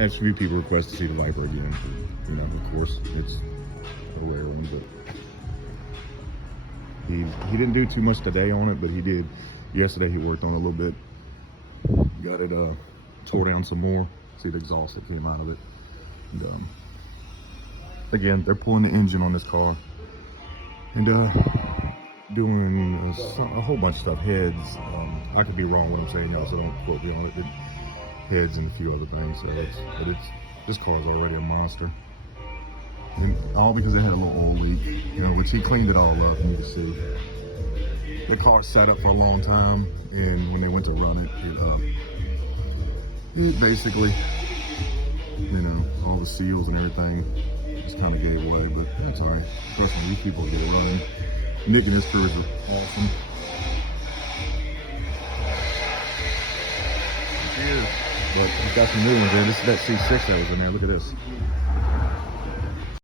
had a few people request to see the Viper again. You know, of course, it's a rare one, but he didn't do too much today on it, but he did yesterday. He worked on it a little bit. Got it tore down some more. See the exhaust that came out of it. And, again, they're pulling the engine on this car and doing a whole bunch of stuff. Heads. I could be wrong what I'm saying, y'all, so don't quote me on it. But heads and a few other things. So this car is already a monster. And all because it had a little oil leak, you know, which he cleaned it all up, and you can see. The car sat up for a long time, and when they went to run it basically, you know, all the seals and everything just kind of gave way, but that's all right. Trust me, these people get it running. Nick and his crew is awesome. Cheers. But we've got some new ones in. This is that C6 that was in there. Look at this.